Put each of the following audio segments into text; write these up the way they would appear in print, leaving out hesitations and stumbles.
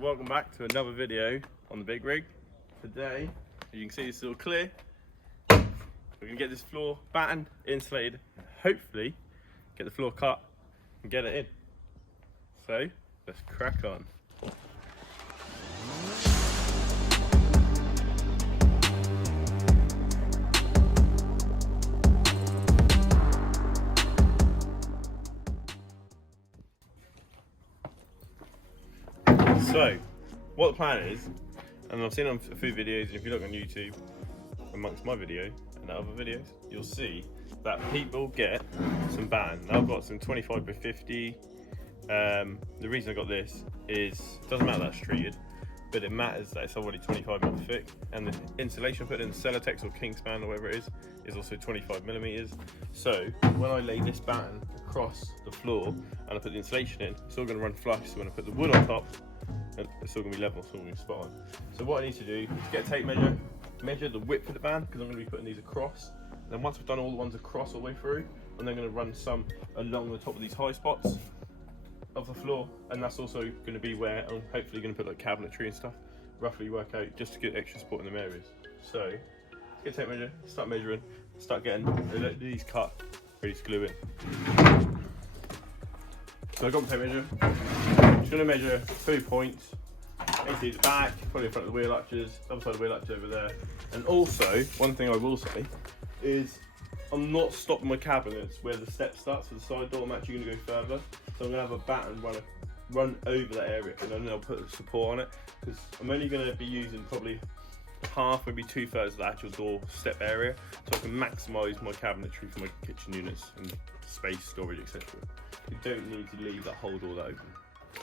welcome back to another video on the big rig. Today, as you can see, it's all clear. We're going to get this floor battened, insulated, and hopefully get the floor cut and get it in. So, let's crack on. So, what the plan is, and I've seen on a few videos, and if you look on YouTube, amongst my video and other videos, you'll see that people get some batten. Now I've got some 25 by 50. The reason I got this is, it doesn't matter that it's treated, but it matters that it's already 25 mm thick, and the insulation put in Celotex or Kingspan or whatever it is also 25 mm. So when I lay this batten across the floor and I put the insulation in, it's all going to run flush. So when I put the wood on top, it's all going to be level, it's all going to be spot on. So what I need to do is get a tape measure, measure the width of the band, because I'm going to be putting these across. And then once I've done all the ones across all the way through, I'm then going to run some along the top of these high spots of the floor, and that's also going to be where I'm hopefully going to put like cabinetry and stuff, roughly work out, just to get extra support in them areas. So get a tape measure, start measuring, start getting these cut, ready to glue in. So I've got my tape measure. I'm just going to measure 2 points, basically the back, probably in front of the wheel arches, other side of the wheel arches over there. And also, one thing I will say is I'm not stopping my cabinets where the step starts for the side door. I'm actually going to go further. So I'm going to have a batten run over that area, and then I'll put support on it, because I'm only going to be using probably half, maybe 2/3 of the actual door step area, so I can maximise my cabinetry for my kitchen units and space, storage, etc. You don't need to leave that whole door that open.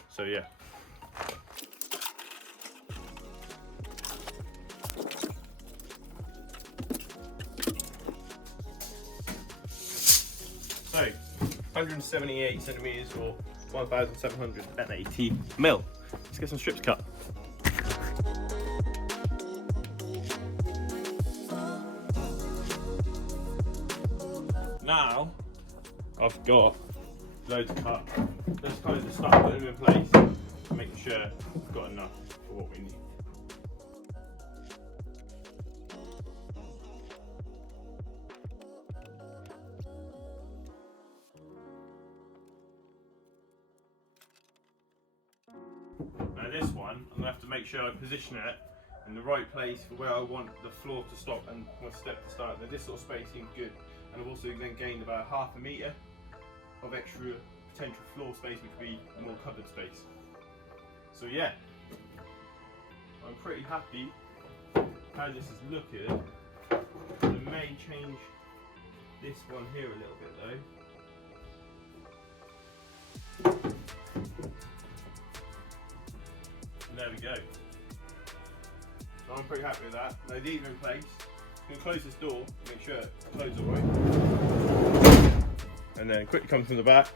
So yeah. So 178 centimeters or 1,780 mil. Let's get some strips cut. Now I've got loads cut. Let's kind of just start putting them in place, making sure we've got enough for what we need. Now this one, I'm going to have to make sure I position it in the right place for where I want the floor to stop and my step to start. Now this sort of space seems good, and I've also then gained about ½ a metre of extra potential floor space, which could be more covered space. So yeah, I'm pretty happy how this is looking. I may change this one here a little bit though. There we go. So I'm pretty happy with that. Now these are in place. I'm going to close this door, make sure it closes all right. And then quickly come from the back.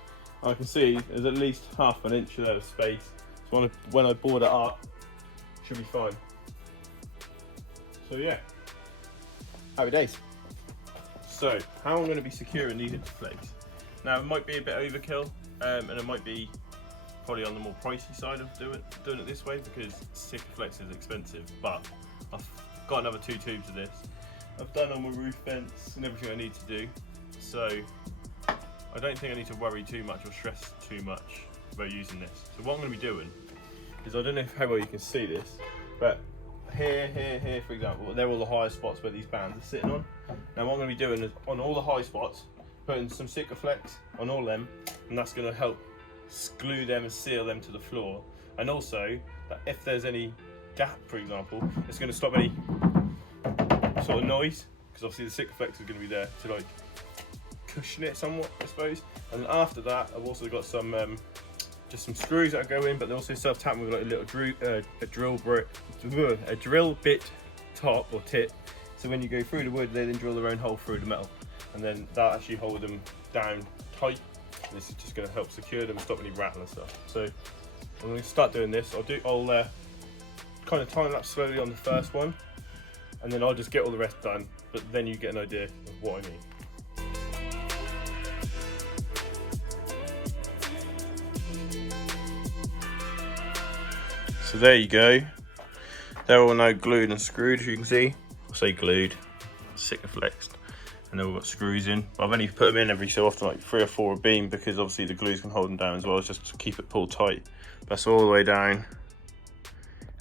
I can see there's at least ½ an inch there of space. So when I board it up, it should be fine. So yeah, happy days. So how I'm going to be securing these into place. Now it might be a bit overkill, and it might be probably on the more pricey side of doing it this way, because Sikaflex is expensive, but I've got another 2 tubes of this. I've done all my roof vents and everything I need to do, so I don't think I need to worry too much or stress too much about using this. So what I'm going to be doing is, I don't know how well you can see this, but here, for example, they're all the higher spots where these bands are sitting on. Now what I'm going to be doing is, on all the high spots, putting some Sikaflex on all them, and that's going to help glue them and seal them to the floor. And also, that if there's any gap, for example, it's going to stop any sort of noise, because obviously the Sikaflex is going to be there to like cushion it somewhat, I suppose. And then after that, I've also got some just some screws that go in, but they're also self-tapping with like a little drill bit top or tip. So when you go through the wood, they then drill their own hole through the metal, and then that actually hold them down tight. And this is just going to help secure them and stop any rattle and stuff. So I'm going to start doing this. I'll kind of time lapse slowly on the first one, and then I'll just get all the rest done. But then you get an idea of what I mean. So there you go. They're all now glued and screwed, as you can see. I say glued, sick and flexed. And they've all got screws in. But I've only put them in every so often, like 3 or 4 a beam, because obviously the glues can hold them down as well, just to keep it pulled tight. That's all the way down.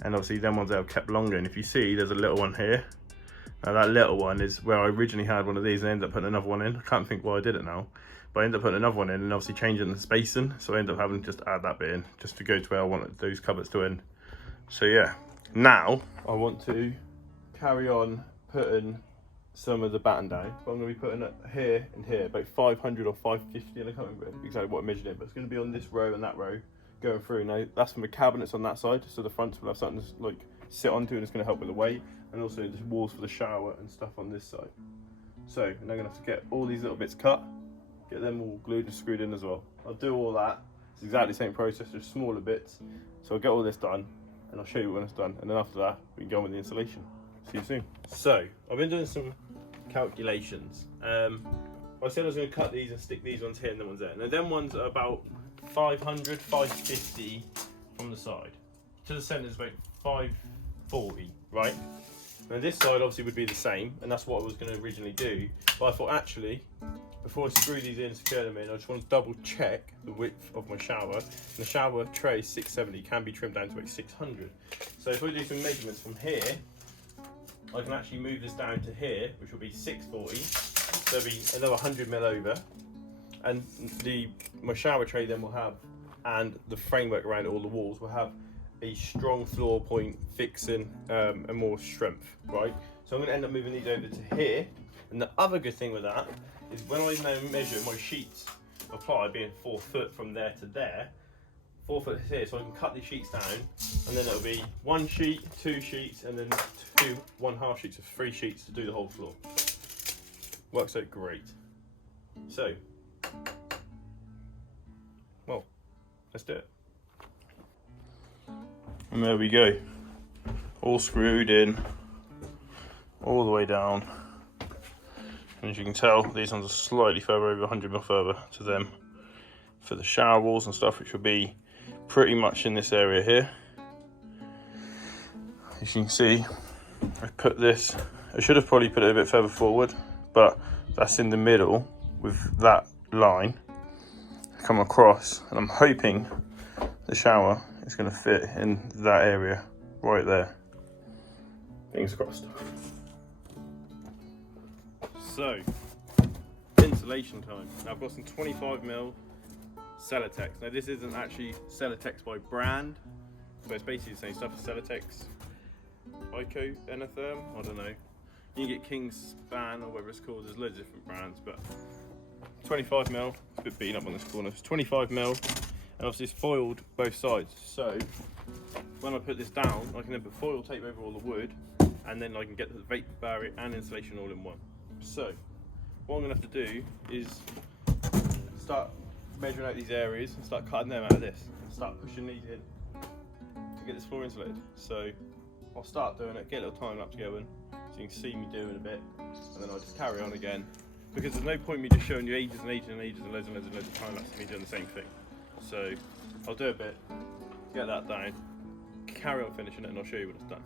And obviously them ones that I've kept longer. And if you see, there's a little one here. Now that little one is where I originally had one of these and I ended up putting another one in. I can't think why I did it now. But I ended up putting another one in and obviously changing the spacing. So I ended up having to just add that bit in, just to go to where I wanted those cupboards to end. So yeah, now I want to carry on putting some of the batten down. But I'm going to be putting it here and here, about 500 or 550, and I can't remember exactly what I measured it, but it's going to be on this row and that row going through. Now that's from the cabinets on that side, so the fronts will have something to like sit onto, and it's going to help with the weight, and also the walls for the shower and stuff on this side. So I'm going to have to get all these little bits cut, get them all glued and screwed in as well. I'll do all that. It's exactly the same process, just smaller bits. So I'll get all this done and I'll show you when it's done, and then after that we can go on with the installation. See you soon. So I've been doing some calculations. I said I was going to cut these and stick these ones here and them ones there. Now them ones are about 500, 550 from the side. To the centre is about 540, right? Now this side obviously would be the same, and that's what I was going to originally do. But I thought actually, before I screw these in and secure them in, I just want to double check the width of my shower. And the shower tray is 670, can be trimmed down to about 600. So if I do some measurements from here, I can actually move this down to here, which will be 640. So there'll be another 100mm over. And my shower tray then will have, and the framework around all the walls will have a strong floor point fixing and more strength, right? So I'm going to end up moving these over to here. And the other good thing with that is when I now measure my sheets of ply being 4 foot from there to there, 4 foot here, so I can cut these sheets down, and then it'll be 1 sheet, 2 sheets, and then 2 1/2 sheets of 3 sheets to do the whole floor. Works out great. So, well, let's do it. And there we go, all screwed in, all the way down. And as you can tell, these ones are slightly further, over 100mm further to them for the shower walls and stuff, which will be pretty much in this area here. As you can see, I put this, I should have probably put it a bit further forward, but that's in the middle with that line come across, and I'm hoping the shower is going to fit in that area right there. Fingers crossed. So, insulation time. Now I've got some 25mm Celotex. Now this isn't actually Celotex by brand, but it's basically the same stuff as Celotex. Ico, Enotherm, I don't know. You can get Kingspan or whatever it's called, there's loads of different brands, but 25mm, it's a bit beaten up on this corner, it's 25mm, and obviously it's foiled both sides. So when I put this down, I can then put foil tape over all the wood, and then I can get the vapor barrier and insulation all in one. So what I'm going to have to do is start measuring out these areas and start cutting them out of this and start pushing these in to get this floor insulated. So I'll start doing it, get a little time lapse going so you can see me doing a bit, and then I'll just carry on again, because there's no point me just showing you ages and ages and ages and loads and loads and loads of time lapse of me doing the same thing. So I'll do a bit, get that down, carry on finishing it, and I'll show you when it's done.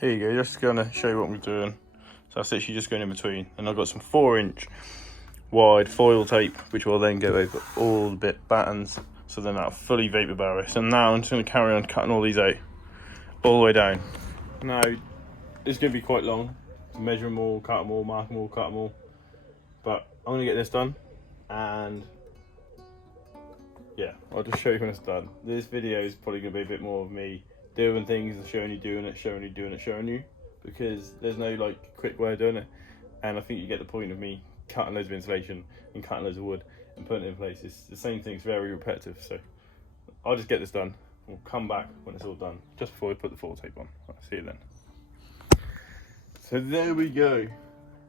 Here you go, just gonna show you what we're doing. So that's literally just going in between. And I've got some 4-inch wide foil tape, which will then go over all the bit battens, so then that'll fully vapor barrier. So now I'm just gonna carry on cutting all these out, all the way down. Now, it's gonna be quite long to measure them all, cut them all, mark them all, cut them all. But I'm gonna get this done, and yeah, I'll just show you when it's done. This video is probably gonna be a bit more of me doing things and showing you doing it, showing you doing it, showing you, because there's no like quick way of doing it, and I think you get the point of me cutting loads of insulation and cutting loads of wood and putting it in place. It's the same thing, it's very repetitive. So I'll just get this done, we'll come back when it's all done, just before we put the foil tape on. I'll see you then. So there we go,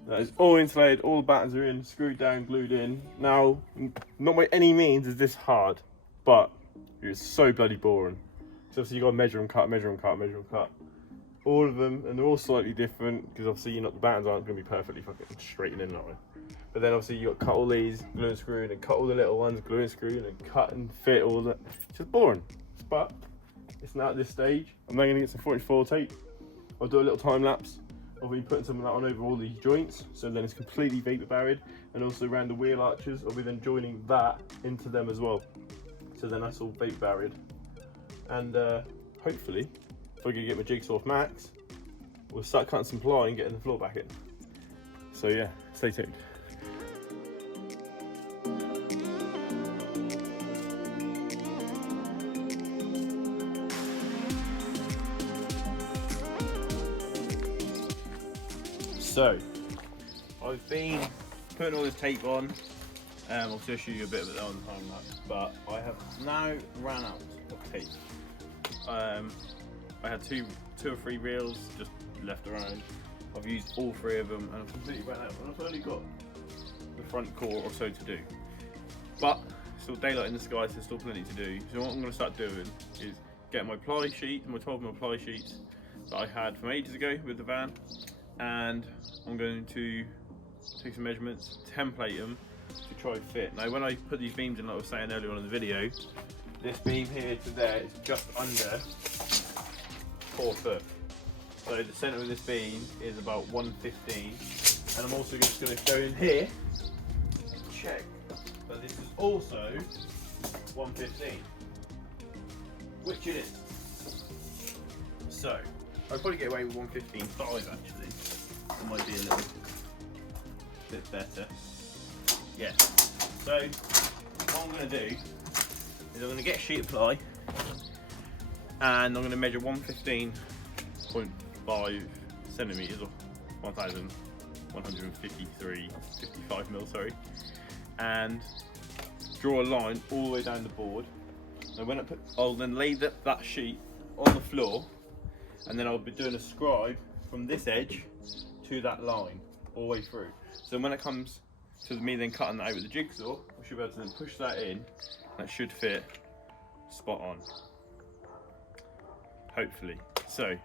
that is all insulated, all the battens are in, screwed down, glued in. Now, not by any means is this hard, but it's so bloody boring. So obviously you got to measure them, cut, measure them, cut, measure them, cut. all of them, and they're all slightly different because obviously the buttons aren't going to be perfectly fucking straight in line. But then obviously you got to cut all these, glue and screw, and then cut all the little ones, glue and screw, and then cut and fit all that. It's just boring. But it's now at this stage. I'm now going to get some 44 tape. I'll do a little time lapse of me putting some of that on over all these joints, so then it's completely vapor barried, and also around the wheel arches, I'll be then joining that into them as well. So then that's all vapor barried. And hopefully, if I can get my jigsaw off max, we'll start cutting some ply and getting the floor back in. So yeah, stay tuned. So, I've been putting all this tape on. I'll just show you a bit of it on the time lapse, but I have now ran out of tape. I had two or three reels just left around. I've used all three of them and I've completely ran out. And I've only got the front core or so to do. But still daylight in the sky, so there's still plenty to do. So what I'm going to start doing is get my ply sheet, my 12mm ply sheets that I had from ages ago with the van, and I'm going to take some measurements, template them to try and fit. Now when I put these beams in, like I was saying earlier on in the video, this beam here to there is just under 4 foot. So the centre of this beam is about 115, and I'm also just going to go in here and check that this is also 115, which it is. So I'll probably get away with 115.5 actually. It might be a little bit better. Yeah. So what I'm going to do is I'm going to get a sheet of ply and I'm going to measure 115.5 centimeters, or 1,155 mil, sorry, and draw a line all the way down the board. And when I'll then lay that sheet on the floor, and then I'll be doing a scribe from this edge to that line all the way through. So when it comes to me then cutting that out with the jigsaw, I should be able to then push that in. That should fit spot on, hopefully. So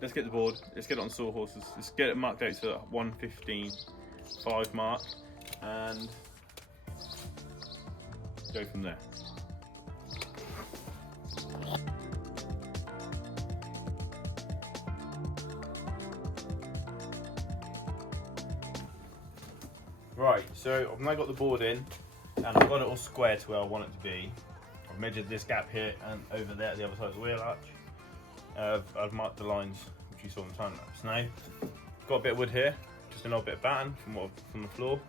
let's get the board, let's get it on sawhorses, let's get it marked out to that 115.5 mark and go from there. Right, so I've now got the board in and I've got it all square to where I want it to be. I've measured this gap here and over there at the other side of the wheel arch. I've marked the lines which you saw in the time lapse. Now, got a bit of wood here, just an old bit of batten from the floor.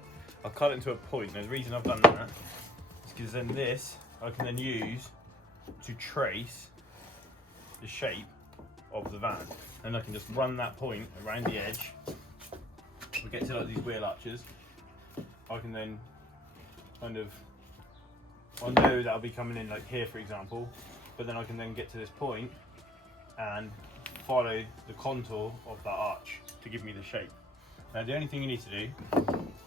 I've cut it into a point. Now the reason I've done that is because then this I can then use to trace the shape of the van. And I can just run that point around the edge. We get to like these wheel arches. I can then kind of, I know that I'll be coming in like here for example, but then I can then get to this point and follow the contour of that arch to give me the shape. Now the only thing you need to do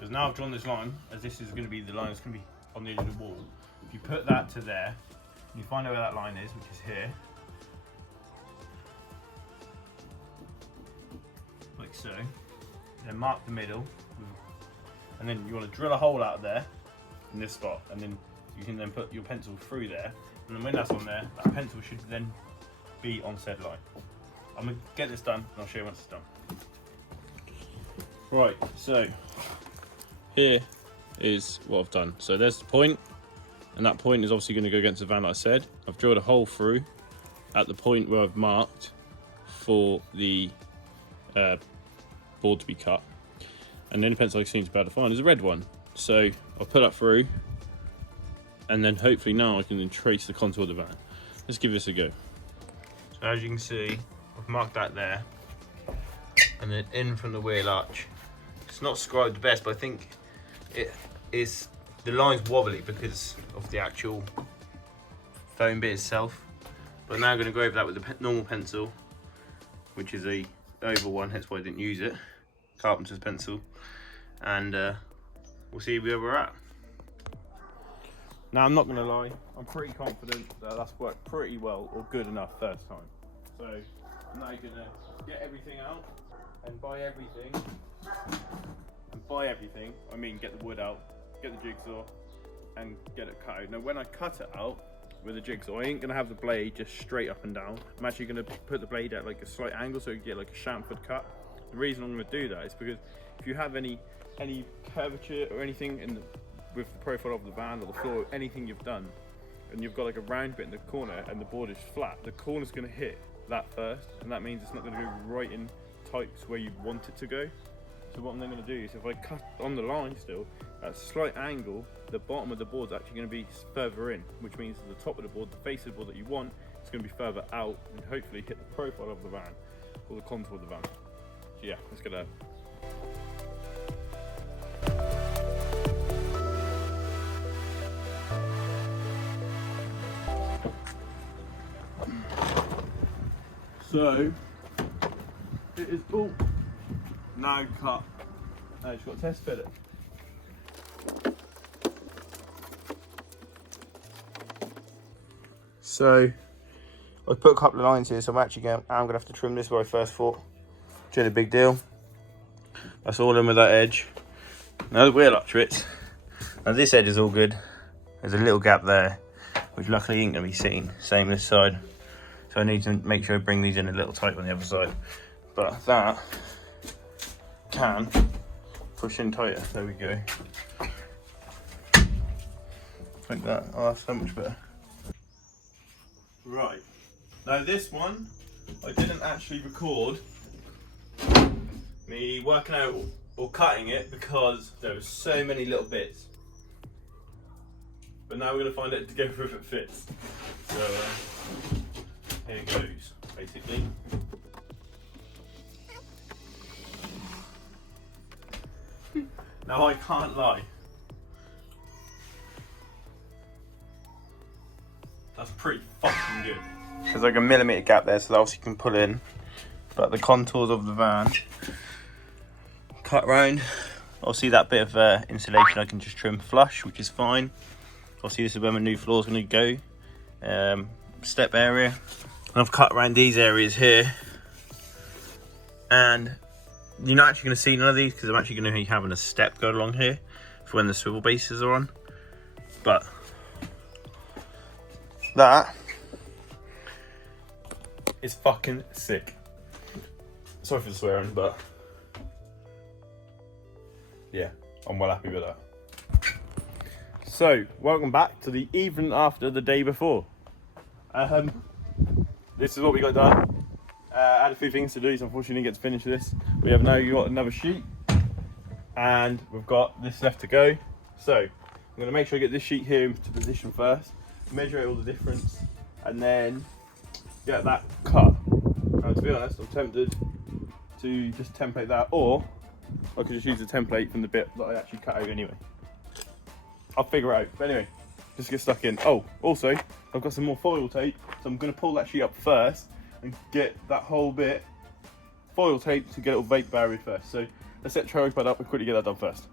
is, now I've drawn this line, as this is going to be the line that's going to be on the edge of the wall, if you put that to there, and you find out where that line is, which is here, like so, then mark the middle, and then you want to drill a hole out there in this spot, and then you can then put your pencil through there, and then when that's on there, that pencil should then be on said line. I'm going to get this done and I'll show you once it's done. Right, so here is what I've done. So there's the point, and that point is obviously going to go against the van like I said. I've drilled a hole through at the point where I've marked for the board to be cut. And the only pencil I seem to be able to find is a red one. So I'll put that through, and then hopefully now I can then trace the contour of the van. Let's give this a go. So as you can see, I've marked that there, and then in from the wheel arch. It's not scribed the best, but I think it is, the line's wobbly because of the actual foam bit itself. But now I'm going to go over that with the normal pencil, which is a oval one, hence why I didn't use it, carpenter's pencil, and we'll see where we're at. Now I'm not going to lie, I'm pretty confident that that's worked pretty well, or good enough first time. So Now you're gonna get everything out, and by everything, I mean get the wood out, get the jigsaw, and get it cut out. Now when I cut it out with a jigsaw, I ain't gonna have the blade just straight up and down. I'm actually gonna put the blade at like a slight angle so you get like a chamfered cut. The reason I'm gonna do that is because if you have any curvature or anything with the profile of the van or the floor, anything you've done, and you've got like a round bit in the corner and the board is flat, the corner's gonna hit that first, and that means it's not gonna go right in tight where you want it to go. So what I'm then going to do is if I cut on the line still, at a slight angle, the bottom of the board's actually going to be further in, which means the top of the board, the face of the board that you want, is going to be further out and hopefully hit the profile of the van, or the contour of the van. So yeah, let's get that. So, it is all now cut. Now just got to test fit it. So I put a couple of lines here, so I'm gonna have to trim this where I first thought. Really big deal. That's all in with that edge. Now the wheel up to it. Now this edge is all good. There's a little gap there, which luckily ain't gonna be seen. Same this side. So I need to make sure I bring these in a little tight on the other side. But that can push in tighter. There we go. Like that. Oh, that's so much better. Right. Now this one, I didn't actually record me working out or cutting it because there were so many little bits. But now we're going to find out together if it fits. So here it goes, basically. Now I can't lie. That's pretty fucking good. There's like a millimetre gap there, so that obviously you can pull in. But the contours of the van, cut round. Obviously that bit of insulation I can just trim flush, which is fine. Obviously this is where my new floor is going to go. Step area. And I've cut around these areas here. And you're not actually going to see none of these because I'm actually going to be having a step go along here for when the swivel bases are on. But that is fucking sick. Sorry for the swearing, but yeah, I'm well happy with that. So, welcome back to the evening after the day before. This is what we got done. I had a few things to do, so unfortunately didn't get to finish this. We have now got another sheet, and we've got this left to go. So, I'm going to make sure I get this sheet here into position first, measure out all the difference, and then get that cut. Now, to be honest, I'm tempted to just template that, or I could just use the template from the bit that I actually cut out anyway. I'll figure it out. But anyway, just get stuck in. Oh, also, I've got some more foil tape, so I'm going to pull that sheet up first and get that whole bit foil tape to get it all vape barrier first. So let's set tripod up and quickly get that done first.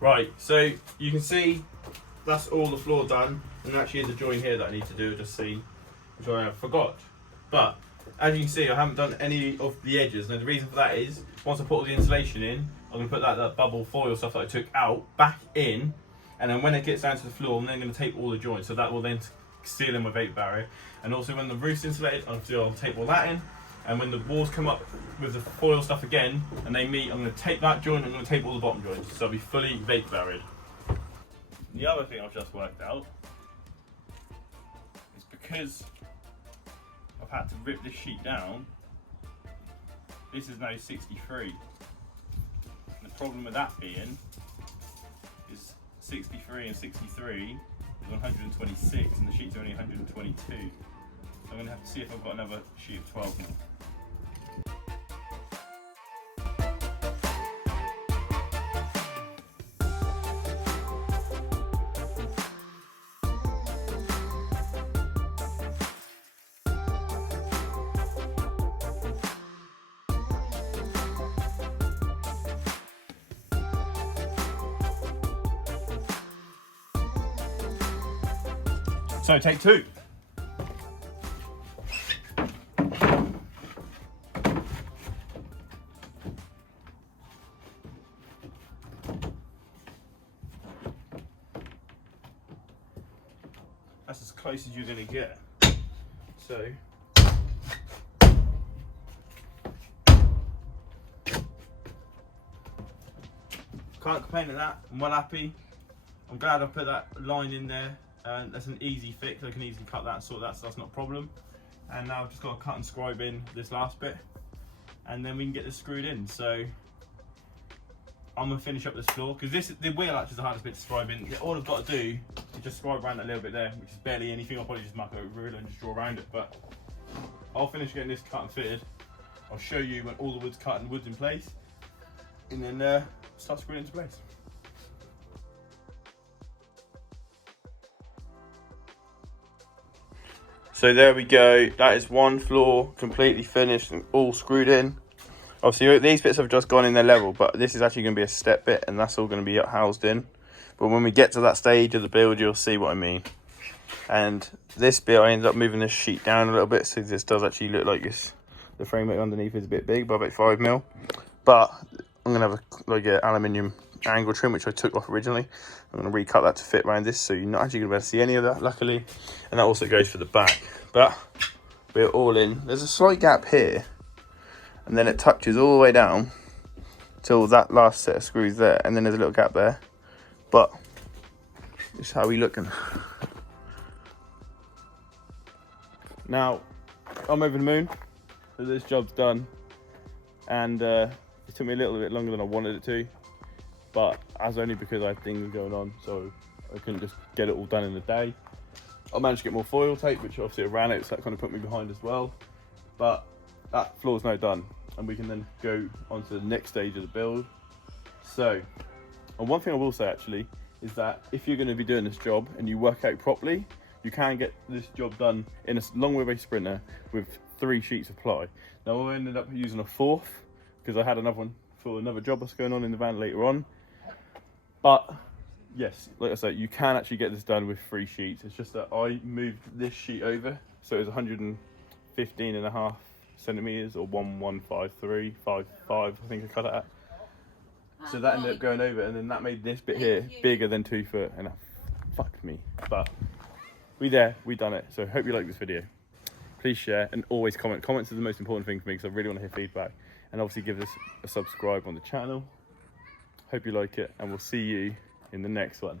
Right, so you can see that's all the floor done, and there actually is a join here that I need to do, just see, which I forgot. But as you can see, I haven't done any of the edges. Now the reason for that is, once I put all the insulation in, I'm going to put that bubble foil stuff that I took out back in, and then when it gets down to the floor, I'm then going to tape all the joints, so that will then seal in my vape barrier. And also when the roof's insulated, I'll tape all that in, and when the walls come up with the foil stuff again, and they meet, I'm going to tape that joint, and I'm going to tape all the bottom joints, so I'll be fully vape barriered. The other thing I've just worked out is because I've had to rip this sheet down, this is now 63. And the problem with that being is 63 and 63 is 126 and the sheet's only 122. So I'm going to have to see if I've got another sheet of 12 more. So take two. That's as close as you're going to get. So can't complain at that. I'm well happy. I'm glad I put that line in there. That's an easy fix. I can easily cut that and sort that, so that's not a problem. And now I've just got to cut and scribe in this last bit, and then we can get this screwed in. So I'm gonna finish up this floor because the wheel arch is the hardest bit to scribe in. All I've got to do is just scribe around that little bit there, which is barely anything. I'll probably just mark a ruler and just draw around it. But I'll finish getting this cut and fitted. I'll show you when all the wood's cut and wood's in place, and then start screwing it into place. So there we go, that is one floor completely finished and all screwed in. Obviously these bits have just gone in their level, but this is actually going to be a step bit and that's all going to be housed in. But when we get to that stage of the build, you'll see what I mean. And this bit, I ended up moving this sheet down a little bit, so this does actually look like the frame underneath is a bit big, about 5mm. But I'm going to have like an aluminium angle trim, which I took off originally. I'm going to recut that to fit around this, so you're not actually going to be able to see any of that, luckily. And that also goes for the back. But we're all in. There's a slight gap here, and then it touches all the way down till that last set of screws there, and then there's a little gap there. But it's how we looking. Now I'm over the moon, so this job's done, and it took me a little bit longer than I wanted it to, but that's only because I had things going on, so I couldn't just get it all done in a day. I managed to get more foil tape, which obviously I ran out, so that kind of put me behind as well. But that floor's now done, and we can then go on to the next stage of the build. So, and one thing I will say actually is that if you're going to be doing this job and you work out properly, you can get this job done in a long wheelbase sprinter with 3 sheets of ply. Now I ended up using a 4th because I had another one for another job that's going on in the van later on. But yes, like I said, you can actually get this done with 3 sheets. It's just that I moved this sheet over, so it was 115.5 centimeters, or 1153.55, I think I cut it at. So that ended up going over, and then that made this bit here bigger than 2 foot, and that fucked me. But we done it. So hope you like this video. Please share and always comment. Comments are the most important thing for me because I really want to hear feedback. And obviously give us a subscribe on the channel. Hope you like it, and we'll see you in the next one.